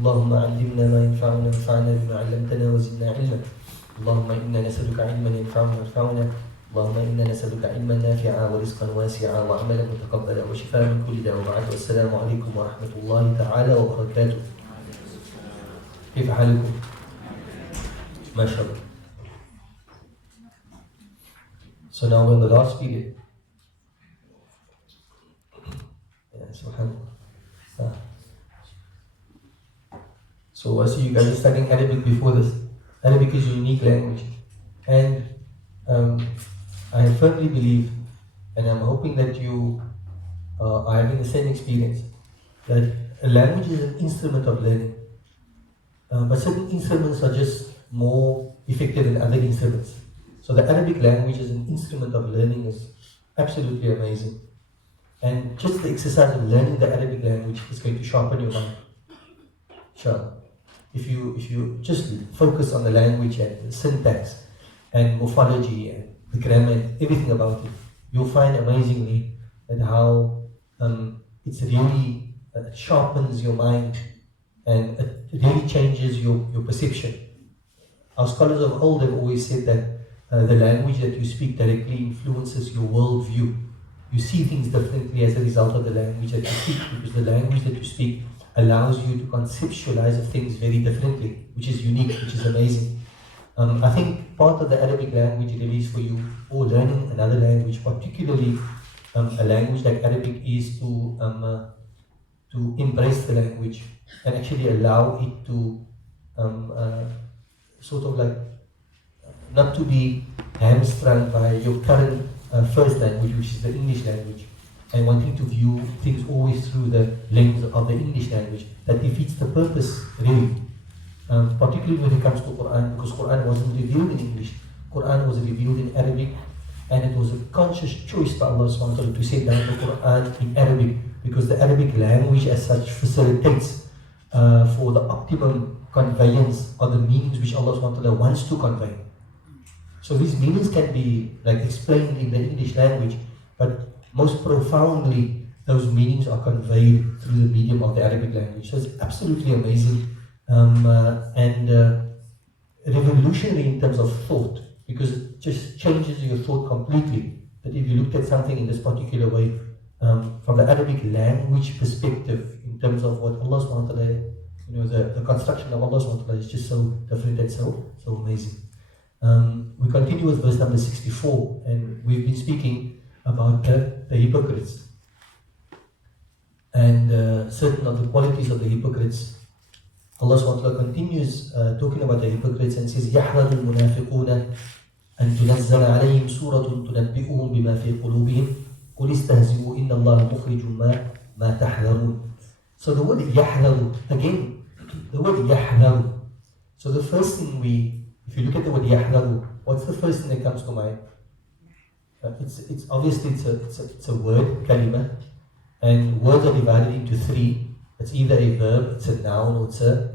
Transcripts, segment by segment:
اللهم علمنا ما ينفعنا وانفعنا بما علمتنا وزدنا علما. اللهم إنا نسألك علما ينفعنا ويرفعنا. اللهم إنا نسألك علما نافعا ورزقا واسعا وعملا متقبلا وشفاء من كل داء. وبعد، والسلام عليكم ورحمة الله تعالى وبركاته. كيف حالكم؟ ما شاء الله. So now we're in the last period. SubhanAllah. So I see you guys are studying Arabic before this. Arabic is a unique language, and I firmly believe, and I'm hoping that you are having the same experience, that a language is an instrument of learning, but certain instruments are just more effective than other instruments. So the Arabic language as an instrument of learning is absolutely amazing. And just the exercise of learning the Arabic language is going to sharpen your mind. Sure. If you just focus on the language and the syntax and morphology and the grammar and everything about it, you'll find amazingly that how it's really it sharpens your mind and it really changes your perception. Our scholars of old have always said that the language that you speak directly influences your worldview. You see things differently as a result of the language that you speak, because the language that you speak allows you to conceptualize things very differently, which is unique, which is amazing. I think part of the Arabic language really is for you, or learning another language, particularly a language like Arabic, is to embrace the language and actually allow it to sort of like not to be hamstrung by your current first language, which is the English language, and wanting to view things always through the lens of the English language. That defeats the purpose, really. Particularly when it comes to Quran, because Quran wasn't revealed in English. Quran was revealed in Arabic, and it was a conscious choice by Allah subhanahu wa ta'ala to send down the Quran in Arabic, because the Arabic language as such facilitates for the optimum conveyance of the meanings which Allah subhanahu wa ta'ala wants to convey. So these meanings can be like explained in the English language, but most profoundly those meanings are conveyed through the medium of the Arabic language. So it's absolutely amazing and revolutionary in terms of thought, because it just changes your thought completely. That if you looked at something in this particular way, from the Arabic language perspective, in terms of what Allah subhanahu wa ta'ala, the construction of Allah subhanahu wa ta'ala is just so different and so amazing. We continue with verse number 64, and we've been speaking about the hypocrites and certain of the qualities of the hypocrites. Allah subhanahu wa ta'ala continues talking about the hypocrites and says, يَحْرَدُ الْمُنَافِقُونَ أَن تُنَزَّلَ عَلَيْهِمْ سُورَةٌ تُنَبِّئُهُم بِمَا فِي قُلُوبِهِمْ قُلِ اسْتَهْزِئُوا إِنَّ اللَّهَ مُخْرِجٌ مَا تَحْذَرُونَ. So the word يَحْذَرُ, again, the word يَحْذَرُ. So the first thing if you look at the word يَحْذَرُ, what's the first thing that comes to mind? It's obviously it's a word, kalima, and words are divided into three. It's either a verb, it's a noun, or it's a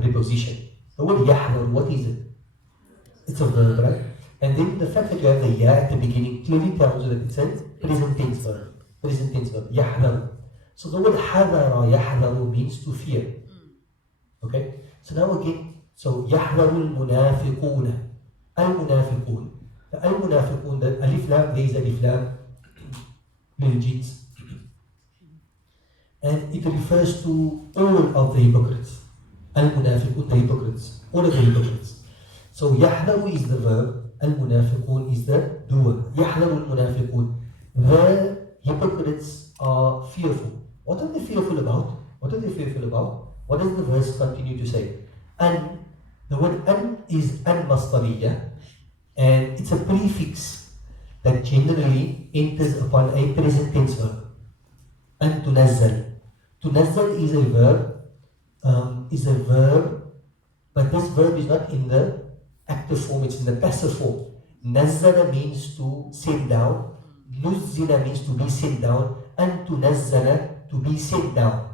preposition. The word يَحْذَرُ, what is it? It's a verb, right? And then the fact that you have the ya at the beginning clearly tells you that it's a present tense verb. Present tense verb, يَحْذَرُ. So the word حَذَرَ يَحْذَرُ means to fear. Okay? So now again, so يَحْذَرُ الْمُنَافِقُونَ. الْمُنَافِقُونَ. The al-munafiqun, that alif lam, there is alif lam lil jins, and it refers to all of the hypocrites. Al-munafiqun, the hypocrites, all of the hypocrites. So yahdaru is the verb, al-munafiqun is the doer. Yahdaru al-munafiqun. The hypocrites are fearful. What are they fearful about? What are they fearful about? What does the verse continue to say? An, the word an is al-mastariyah, and it's a prefix that generally enters upon a present tense verb. And tunazzal. Tunazzal is a verb, but this verb is not in the active form, it's in the passive form. Nazzala means to send down, nuzzila means to be sent down, and tunazzala to be sent down.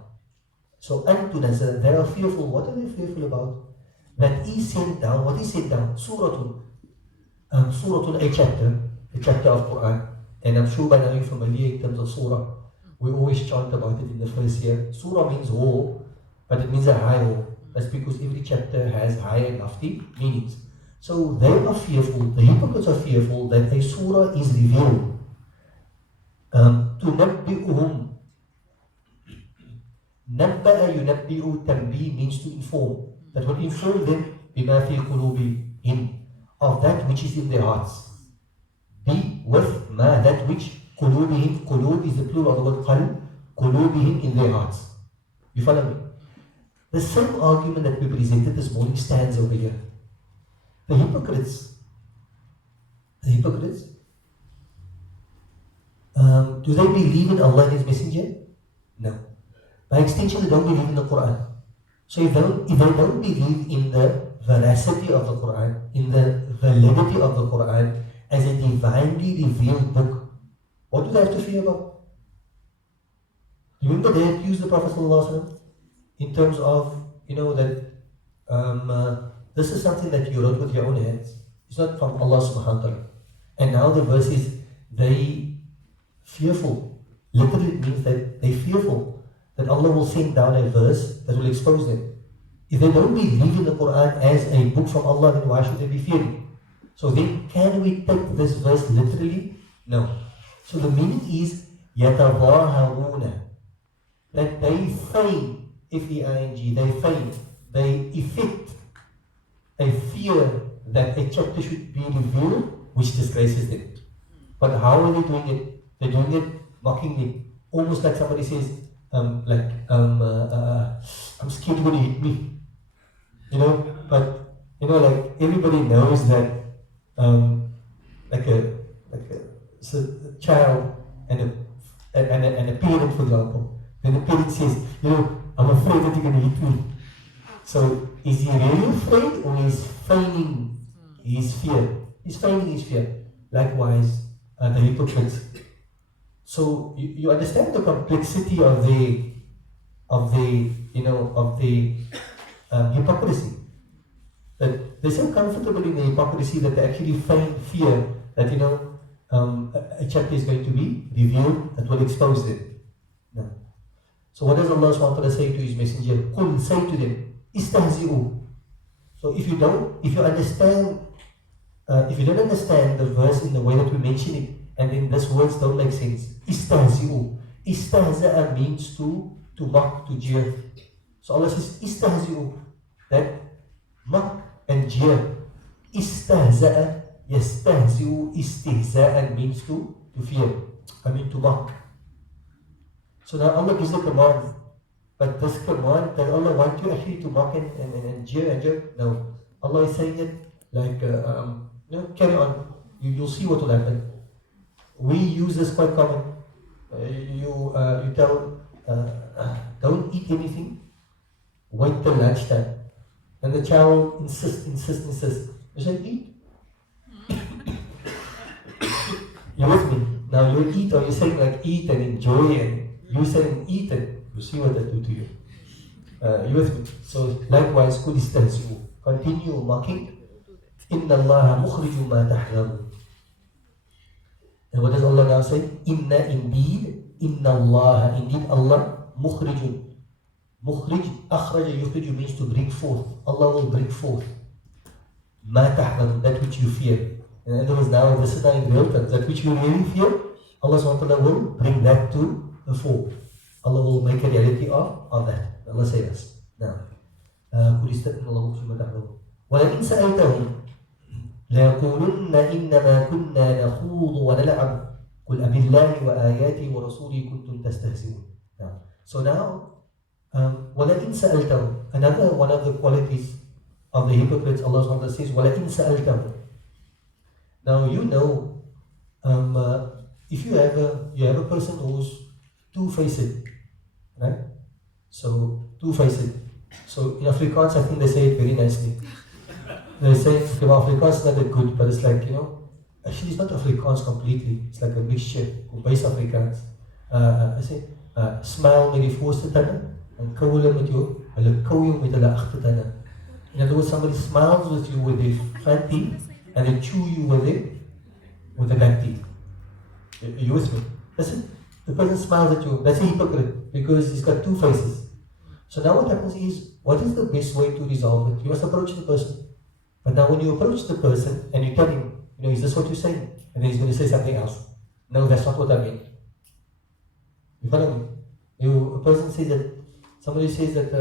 So and tunazzala, they are fearful. What are they fearful about? That is sent down. What is sent down? Suratun, a chapter of Quran. And I'm sure by now you're familiar in terms of surah. We always chant about it in the first year. Surah means whole, but it means a high hall. That's because every chapter has high and lofty meanings. So they are fearful, the hypocrites are fearful that a surah is revealed. تُنَبِّئُهُمْ نَبَّأَ يُنَبِّئُ تَنْبِي means to inform. That will inform them بِمَا فِي قُلُوبِهِمْ of that which is in their hearts. Be with ma, that which قُلُوبِهِمْ, qulub is the plural of the word qalb, qulubihim in their hearts. You follow me? The same argument that we presented this morning stands over here. The hypocrites, do they believe in Allah and His Messenger? No. By extension, they don't believe in the Quran. So if they don't believe in the veracity of the Quran, in the validity of the Quran as a divinely revealed book, what do they have to fear about? Remember they accused the Prophet ﷺ in terms of, that this is something that you wrote with your own hands. It's not from Allah subhanahu wa ta'ala. And now the verse is, they fearful. Literally it means that they fearful that Allah will send down a verse that will expose them. If they don't believe in the Quran as a book from Allah, then why should they be fearing? So then, can we take this verse literally? No. So the meaning is, يَتَظَاهَرُونَ, that they feign, F-E-I-N-G, they effect a fear that a chapter should be revealed, which disgraces them. But how are they doing it? They're doing it mockingly. Almost like somebody says, I'm scared you're going to hit me. But like everybody knows that like a child and a parent, for example, when the parent says, I'm afraid that you're going to hit me. So is he really afraid, or is feigning his fear? He's feigning his fear. Likewise, the hypocrites. So you understand the complexity of the hypocrisy. That they're so comfortable in the hypocrisy that they actually feign fear that a chapter is going to be revealed that will expose them. No. So what does Allah subhanahu wa ta'ala say to His Messenger? Qul, say to them, istahzi'u. So if you don't understand the verse in the way that we mention it, and then these words don't make sense. Istahzi'u. Istahza'a means to mock, to jeer. So Allah says, istahzi'u, that mock and jeer. Istahza'a, yastahzi'u, istihza'an means to fear. To mock. So now Allah gives the command, but this command, does Allah want you actually to mock and jeer? No. Allah is saying it like, carry on. You'll see what will happen. We use this quite common. You tell, don't eat anything, wait till lunchtime. And the child insists. You say, eat. You're with me? Now you eat, or you're saying like eat and enjoy, and you're saying eat, and you see what that do to you. You with me? So likewise, قُلْ اسْتَهْزِئُوا, continue mocking. إِنَّ اللَّهَ مُخْرِجُ مَا تَحْذَرُونَ. And what does Allah now say? Inna Allah, indeed Allah, mukhrijun. Mukhrij, akhraja yukhriju means to bring forth. Allah will bring forth. Ma tahzan, that which you fear. In other words, now this is now in real terms, that which you really fear, Allah subhanahu wa ta'ala will bring that to the fore. Allah will make a reality of that. Allah say us. Now, قُلْ اسْتَغْفِرُوا اللَّهَ مُخْرِجُ مَا تَحْذَرُونَ وَلَئِنْ سَأَلْتَهُمْ لَيَقُولُنَّ إِنَّمَا كُنَّا نَخُوضُ وَنَلْعَبُ قُلْ أَبِاللَّهِ وَآيَاتِهِ وَرَسُولِهِ كُنْتُمْ تَسْتَهْزِئُونَ. So now, وَلَئِنْ سَأَلْتَهُمْ, another one of the qualities of the hypocrites, Allah subhanahu wa ta'ala says, وَلَئِنْ سَأَلْتَهُمْ. Now if you have a person who's two-faced, right? So two-faced. So in Afrikaans, I think they say it very nicely. They say, Afrikaans is not that good, but it's like, actually it's not Afrikaans completely. It's like a mixture of base Afrikaans. I say, smile met die voorste tande, en kouwe met hulle kou jou met hulle agtertande. In other words, somebody smiles with you with their front teeth, and they chew you with the back teeth. Are you with me? That's it. The person smiles at you. That's a hypocrite, because he's got two faces. So now what happens is, what is the best way to resolve it? You must approach the person. But now when you approach the person and you tell him, is this what you're saying? And then he's going to say something else. No, that's not what I mean. You follow me? A person says that, somebody says that,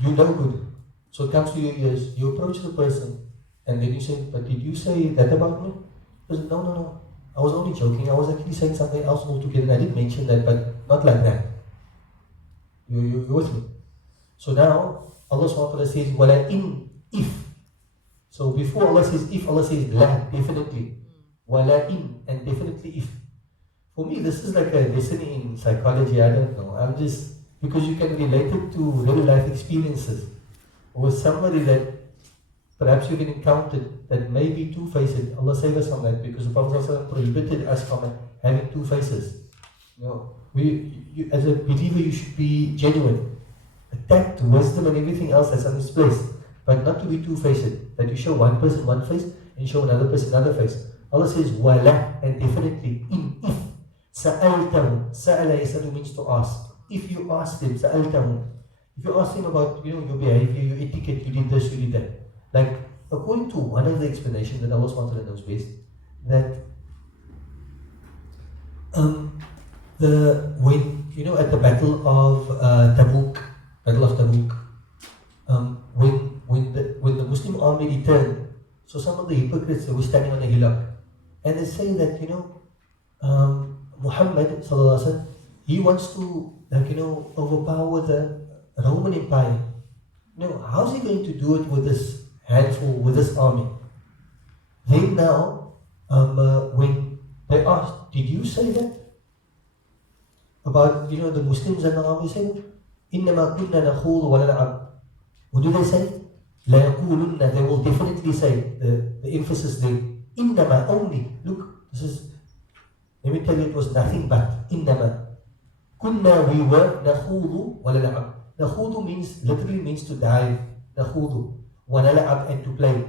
you know good. So it comes to your ears, you approach the person, and then you say, but did you say that about me? He says, no. I was only joking. I was actually saying something else altogether. I didn't mention that, but not like that. You're with me? So now, Allah SWT says, wala in, if. So before Allah says if, Allah says la, definitely. Wala in, and definitely if. For me, this is like a lesson in psychology, I don't know. I'm just, because you can relate it to real life experiences. Or somebody that perhaps you've encountered that may be two-faced. Allah save us from that, because the Prophet ﷺ prohibited us from having two faces. You, as a believer, you should be genuine. Tact, wisdom and everything else that's on its place. But not to be two-faced. That you show one person one face and show another person another face. Allah says, wala, and definitely, in, if. Sa'altahu. Sa'ala yasalu means to ask. If you ask them, sa'altahu. If you ask him about, your behavior, your etiquette, you did this, you did that. Like, according to one of the explanations that Allah SWT knows best, that when, at the Battle of Tabuk, when the Muslim army returned, so some of the hypocrites, they were standing on a hillock, and they say that, Muhammad sallallahu alaihi wasallam, he wants to, overpower the Roman Empire. How's he going to do it with this handful, with this army? Then now, when they asked, did you say that? About, the Muslims and the army saying, إِنَّمَا كُنَّا نَخُوضُ وَنَلْعَبُ. What do they say? لَا يَقُولُنَّ. They will definitely say, the emphasis there, إِنَّمَا, only. Look, this is, let me tell you, it was nothing but, إِنَّمَا. كُنَّا, we were, نَخُوضُ وَنَلْعَبُ. Nakhudu literally means to dive. Nakhudu. Wanala'ab, and to play.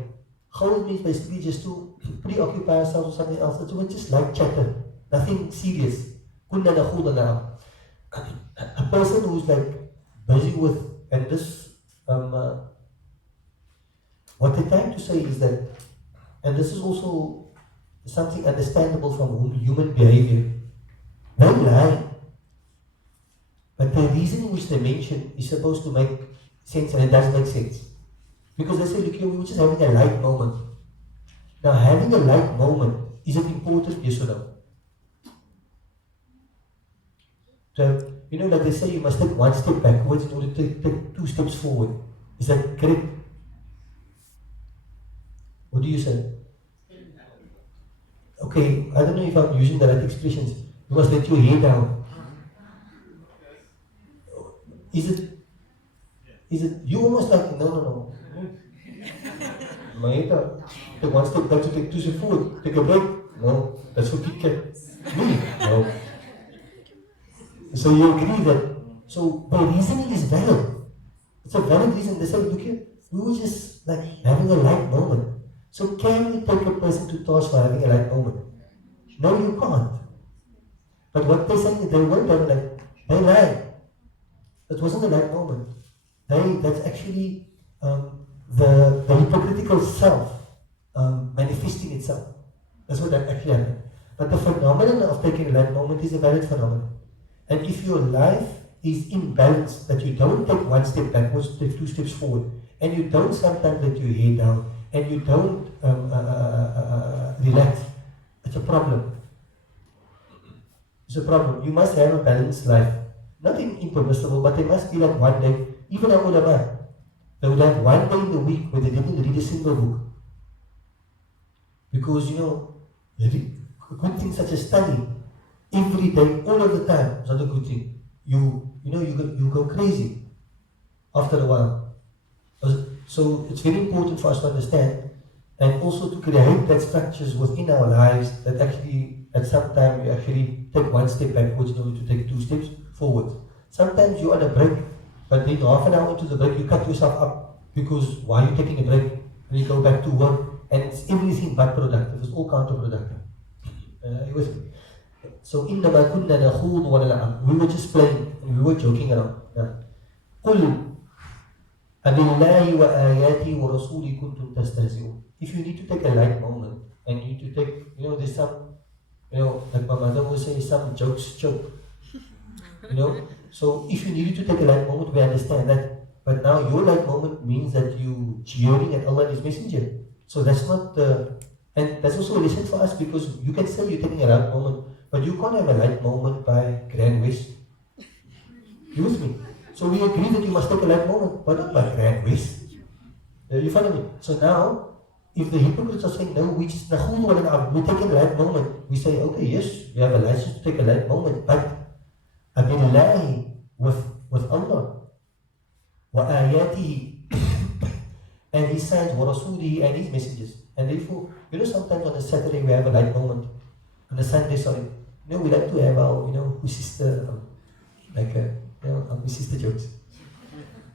Khawd means basically just to preoccupy ourselves with something else. It's just light chatter. Nothing serious. Kunna nakhudu na'ab. A person who's like busy with, and this, what they're trying to say is that, and this is also something understandable from human behavior. They lie. But the reason which they mention is supposed to make sense, and it does make sense. Because they say, look here, we were just having a light moment. Now, having a light moment, is it important? Yes or no? So, like they say, you must take one step backwards in order to take two steps forward. Is that correct? What do you say? Okay, I don't know if I'm using the right expressions. You must let your hair down. Is it, you almost like, no. Maeta, take one step back to take two steps forward, take a break. No, that's for Kit Kat. Me? No. So you agree that, so the reasoning is valid. It's a valid reason. They say, look here, we were just like having a light moment. So can we take a person to task for having a light moment? No, you can't. But what they're saying is they weren't having like, they lied. That wasn't a light moment. That's actually the hypocritical self manifesting itself. That's what that actually happened. But the phenomenon of taking a light moment is a valid phenomenon. And if your life is in balance, that you don't take one step backwards, take two steps forward, and you don't sometimes let your head down, and you don't relax, it's a problem. It's a problem. You must have a balanced life. Nothing impermissible, but there must be like one day, even our ulama, they would have one day in the week where they didn't read a single book. Because, a good thing such as study, every day, all of the time, is not a good thing. You go crazy after a while. So it's very important for us to understand, and also to create that structures within our lives that actually, at some time, you actually take one step backwards in order to take two steps forward. Sometimes you're on a break, but then half an hour into the break, you cut yourself up, because why are you taking a break? And you go back to work, and it's everything but productive. It's all counterproductive. You with me? So إنما كنا نخوض ونلعب. We were just playing and we were joking around. قل أبالله وآياته ورسوله كنتم تستهزئون. If you need to take a light moment and you need to take, there's some, like my mother would say, some jokes. So if you need to take a light moment, we understand that. But now your light moment means that you jeering at Allah and His Messenger. So that's not and that's also a lesson for us, because you can say you're taking a light moment, but you can't have a light moment by Grand West. You with me? So we agree that you must take a light moment, but not by Grand West. You follow me? So now, if the hypocrites are saying, no, we just we're taking a light moment, we say, okay, yes, we have a license to take a light moment, but Abillahi, with Allah, wa ayatihi, and His signs, wa rasulihi, and His messages. And therefore, sometimes on a Saturday we have a light moment, on a Sunday, we like to have our, sister, sister jokes.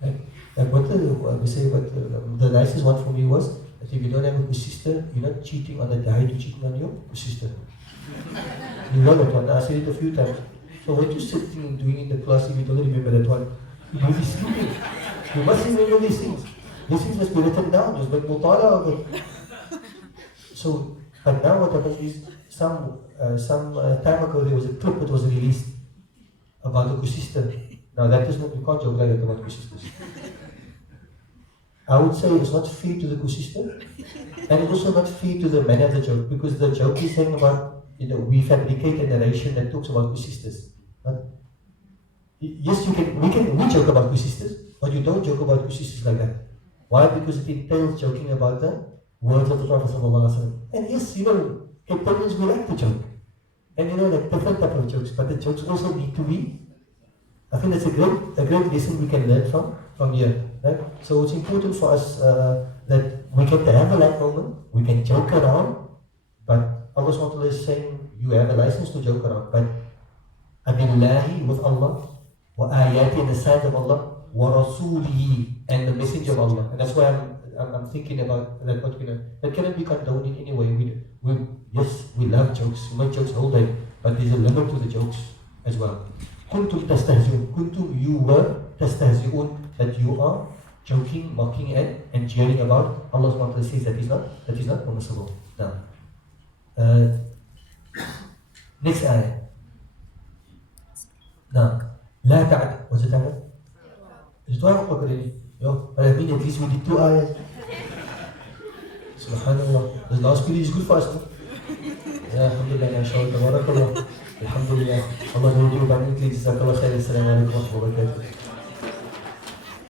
Like what the nicest one for me was that if you don't have a sister, you're not cheating on the diet, you're cheating on your sister. You know that one, I said it a few times. So what you sitting doing in the class if you don't remember that one? You must be sleeping. You must remember these things. These things must be written down, just like mutala of it. So, but now what happens is, some time ago there was a clip that was released about the sister. Now that is not, you can't joke like that about sisters. I would say it's not fair to the sister, and it's also not fair to the man of the joke, because the joke is saying about, we fabricate a narration that talks about sisters. Yes, we joke about sisters, but you don't joke about sisters like that. Why? Because it entails joking about the words of the Prophet ﷺ. And yes, Cape we like to joke. And like different type of jokes, but the jokes also need to be, I think that's a great lesson we can learn from here. Right? So it's important for us that we can have a light moment, we can joke around, but Allah SWT is saying you have a license to joke around, but Abillahi, with Allah, wa ayati, and the signs of Allah, wa rasulihi, and the message of Allah. And that's why I'm thinking about that. That cannot be condoned in any way. Yes, we love jokes. We make jokes all day, but there's a limit to the jokes as well. Kuntum tastahzi'un. Kuntum, you were tastahzi'un, that you are joking, mocking, and jeering about. Allah SWT says that is not permissible. Now, next ayah. Now, لا تعد. What's the time? Is it 12 o'clock already? But I mean, at least we did 2 ayahs. Subhanallah. The last period is good for us. No? Ya Alhamdulillah, ya Shawar, Tabarakallah. Alhamdulillah. Allah will do abundantly. Jazakallah khair. Assalamu alaikum wa rahmatullahi wa barakatuh.